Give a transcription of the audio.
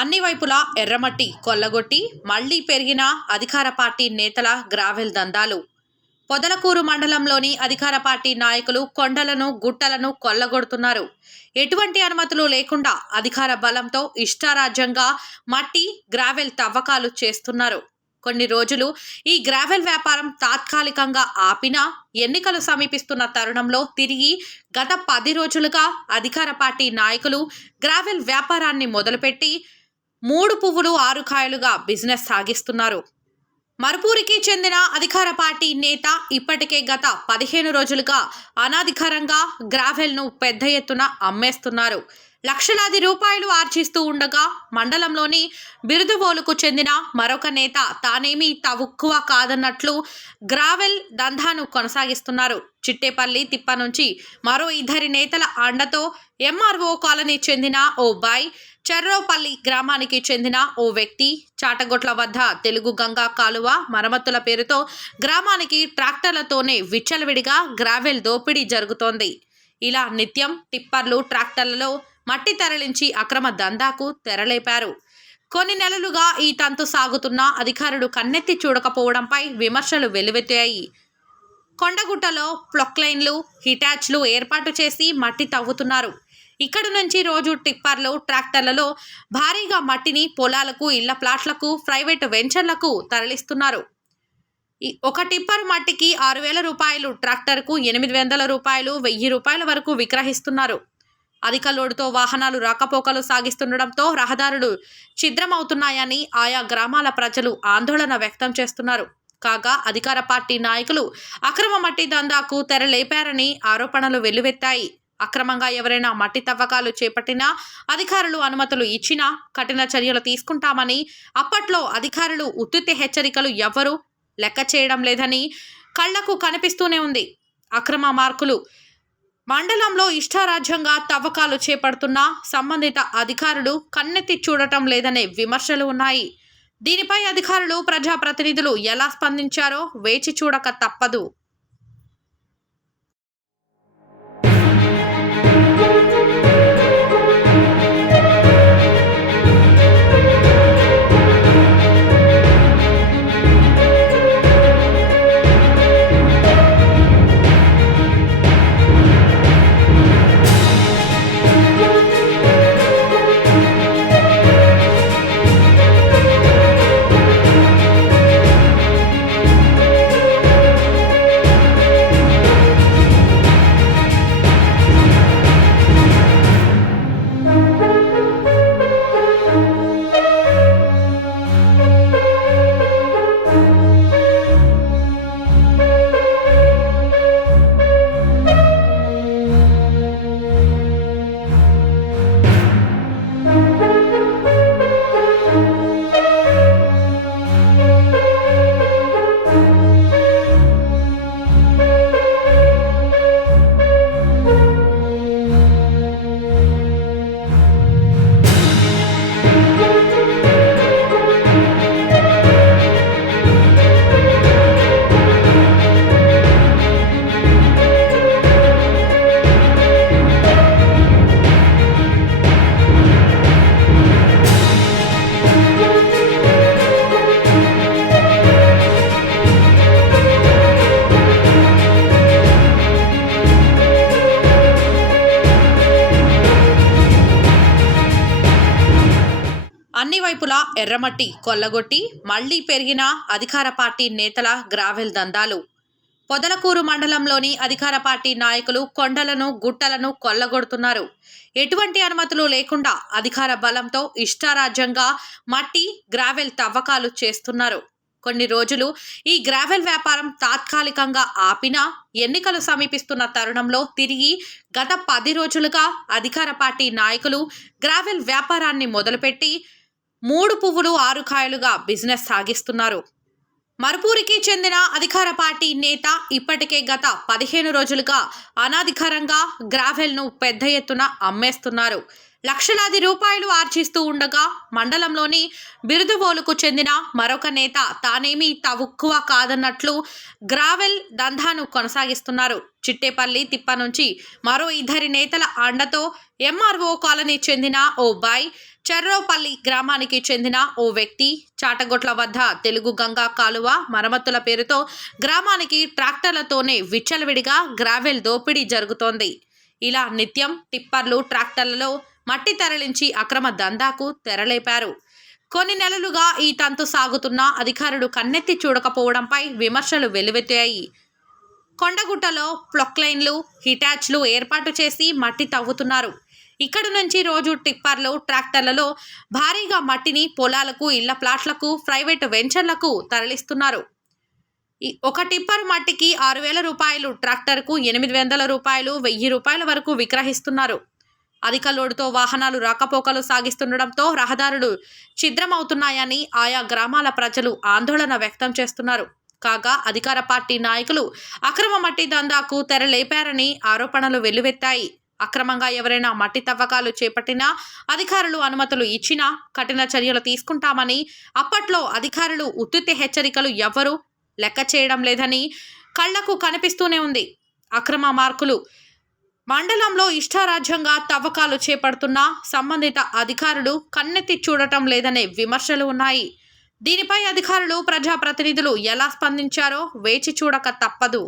అన్ని వైపులా ఎర్రమట్టి కొల్లగొట్టి మళ్ళీ పెరిగిన అధికార పార్టీ నేతల గ్రావెల్ దందాలు. పొదలకూరు మండలంలోని అధికార పార్టీ నాయకులు కొండలను గుట్టలను కొల్లగొడుతున్నారు. ఎటువంటి అనుమతులు లేకుండా అధికార బలంతో ఇష్టారాజ్యంగా మట్టి గ్రావెల్ తవ్వకాలు చేస్తున్నారు. కొన్ని రోజులు ఈ గ్రావెల్ వ్యాపారం తాత్కాలికంగా ఆపినా ఎన్నికలు సమీపిస్తున్న తరుణంలో తిరిగి గత పది రోజులుగా అధికార పార్టీ నాయకులు గ్రావెల్ వ్యాపారాన్ని మొదలుపెట్టి మూడు పువ్వులు ఆరు కాయలుగా బిజినెస్ సాగిస్తున్నారు. మరుపూరికి చెందిన అధికార పార్టీ నేత ఇప్పటికే గత పదిహేను రోజులుగా అనాధికారంగా గ్రావెల్ను పెద్ద ఎత్తున అమ్మేస్తున్నారు. లక్షలాది రూపాయలు ఆర్జిస్తూ ఉండగా మండలంలోని బిరుదువోలుకు చెందిన మరొక నేత తానేమీ తక్కువ కాదన్నట్లు గ్రావెల్ దందాను కొనసాగిస్తున్నారు. చిట్టేపల్లి తిప్ప నుంచి మరో ఇద్దరి నేతల అండతో ఎంఆర్ఓ కాలనీ చెందిన ఓ బాయ్ చెర్రోపల్లి గ్రామానికి చెందిన ఓ వ్యక్తి చాటగొట్ల వద్ద తెలుగు గంగా కాలువ మరమ్మతుల పేరుతో గ్రామానికి ట్రాక్టర్లతోనే విచ్చలవిడిగా గ్రావెల్ దోపిడీ జరుగుతోంది. ఇలా నిత్యం టిప్పర్లు ట్రాక్టర్లలో మట్టి తరలించి అక్రమ దందాకు తెరలేపారు. కొన్ని నెలలుగా ఈ తంతు సాగుతున్న అధికారులు కన్నెత్తి చూడకపోవడంపై విమర్శలు వెలువెత్తాయి. కొండగుట్టలో ప్లొక్లైన్లు హిటాచ్లు ఏర్పాటు చేసి మట్టి తవ్వుతున్నారు. ఇక్కడ నుంచి రోజు టిప్పర్లు ట్రాక్టర్లలో భారీగా మట్టిని పొలాలకు ఇళ్ళ ప్లాట్లకు ప్రైవేటు వెంచర్లకు తరలిస్తున్నారు. ఒక టిప్పర్ మట్టికి ఆరు వేల రూపాయలు ట్రాక్టర్కు ఎనిమిది వందల రూపాయలు వెయ్యి రూపాయల వరకు విక్రహిస్తున్నారు అధిక లోడుతో వాహనాలు రాకపోకలు సాగిస్తుండడంతో రహదారులు ఛిద్రమవుతున్నాయని ఆయా గ్రామాల ప్రజలు ఆందోళన వ్యక్తం చేస్తున్నారు. కాగా అధికార పార్టీ నాయకులు అక్రమ మట్టి దందాకు తెరలేపారని ఆరోపణలు వెల్లువెత్తాయి. అక్రమంగా ఎవరైనా మట్టి తవ్వకాలు చేపట్టినా అధికారులు అనుమతులు ఇచ్చినా కఠిన చర్యలు తీసుకుంటామని అప్పట్లో అధికారులు ఉత్తుత్తి హెచ్చరికలు ఎవ్వరూ లెక్క చేయడం లేదని కళ్ళకు కనిపిస్తూనే ఉంది. అక్రమ మార్కులు మండలంలో ఇష్టారాజ్యంగా తవ్వకాలు చేపడుతున్న సంబంధిత అధికారులు కన్నెత్తి చూడటం లేదనే విమర్శలు ఉన్నాయి. దీనిపై అధికారులు ప్రజాప్రతినిధులు ఎలా స్పందించారో వేచి చూడక తప్పదు. వైపులా ఎర్రమట్టి కొల్లగొట్టి మళ్ళీ పెరిగిన అధికార పార్టీ నేతల గ్రావెల్ దందాలు. పొదలకూరు మండలంలోని అధికార పార్టీ నాయకులు కొండలను గుట్టలను కొల్లగొడుతున్నారు. ఎటువంటి అనుమతులు లేకుండా అధికార బలంతో ఇష్టారాజ్యంగా మట్టి గ్రావెల్ తవ్వకాలు చేస్తున్నారు. కొన్ని రోజులు ఈ గ్రావెల్ వ్యాపారం తాత్కాలికంగా ఆపినా ఎన్నికలు సమీపిస్తున్న తరుణంలో తిరిగి గత పది రోజులుగా అధికార పార్టీ నాయకులు గ్రావెల్ వ్యాపారాన్ని మొదలుపెట్టి మూడు పువ్వులు ఆరు కాయలుగా బిజినెస్ సాగిస్తున్నారు. మరుపూరికి చెందిన అధికార పార్టీ నేత ఇప్పటికే గత పదిహేను రోజులుగా అనాధికారంగా గ్రావెల్ను పెద్ద ఎత్తున అమ్మేస్తున్నారు. లక్షలాది రూపాయలు ఆర్జిస్తూ ఉండగా మండలంలోని బిరుదువోలుకు చెందిన మరొక నేత తానేమీ తక్కువ కాదన్నట్లు గ్రావెల్ దందాను కొనసాగిస్తున్నారు. చిట్టేపల్లి తిప్ప నుంచి మరో ఇద్దరి నేతల అండతో ఎంఆర్ఓ కాలనీ చెందిన ఓ బాయ్ చెర్రోపల్లి గ్రామానికి చెందిన ఓ వ్యక్తి చాటగొట్ల వద్ద తెలుగు గంగా కాలువ మరమ్మతుల పేరుతో గ్రామానికి ట్రాక్టర్లతోనే విచ్చలవిడిగా గ్రావెల్ దోపిడీ జరుగుతోంది. ఇలా నిత్యం టిప్పర్లు ట్రాక్టర్లలో మట్టి తరలించి అక్రమ దందాకు తెరలేపారు. కొన్ని నెలలుగా ఈ తంతు సాగుతున్న అధికారులు కన్నెత్తి చూడకపోవడంపై విమర్శలు వెలువెత్తాయి. కొండగుట్టలో ప్లొక్లైన్లు హిటాచ్లు ఏర్పాటు చేసి మట్టి తవ్వుతున్నారు. ఇక్కడ నుంచి రోజు టిప్పర్లు ట్రాక్టర్లలో భారీగా మట్టిని పొలాలకు ఇళ్ళ ప్లాట్లకు ప్రైవేటు వెంచర్లకు తరలిస్తున్నారు. ఒక టిప్పర్ మట్టికి ఆరు వేల రూపాయలు ట్రాక్టర్కు ఎనిమిది వందల రూపాయలు వెయ్యి రూపాయల వరకు విక్రహిస్తున్నారు అధిక లోడుతో వాహనాలు రాకపోకలు సాగిస్తుండడంతో రహదారులు ఛిద్రమవుతున్నాయని ఆయా గ్రామాల ప్రజలు ఆందోళన వ్యక్తం చేస్తున్నారు. కాగా అధికార పార్టీ నాయకులు అక్రమ మట్టి దందాకు తెరలేపారని ఆరోపణలు వెల్లువెత్తాయి. అక్రమంగా ఎవరైనా మట్టి తవ్వకాలు చేపట్టినా అధికారులు అనుమతులు ఇచ్చినా కఠిన చర్యలు తీసుకుంటామని అప్పట్లో అధికారులు ఉత్తుత్తి హెచ్చరికలు ఎవ్వరూ లెక్క చేయడం లేదని కళ్ళకు కనిపిస్తూనే ఉంది. అక్రమ మార్కులు మండలంలో ఇష్టారాజ్యంగా తవ్వకాలు చేపడుతున్న సంబంధిత అధికారులు కన్నెత్తి చూడటం లేదనే విమర్శలు ఉన్నాయి. దీనిపై అధికారులు ప్రజాప్రతినిధులు ఎలా స్పందించారో వేచి చూడక తప్పదు.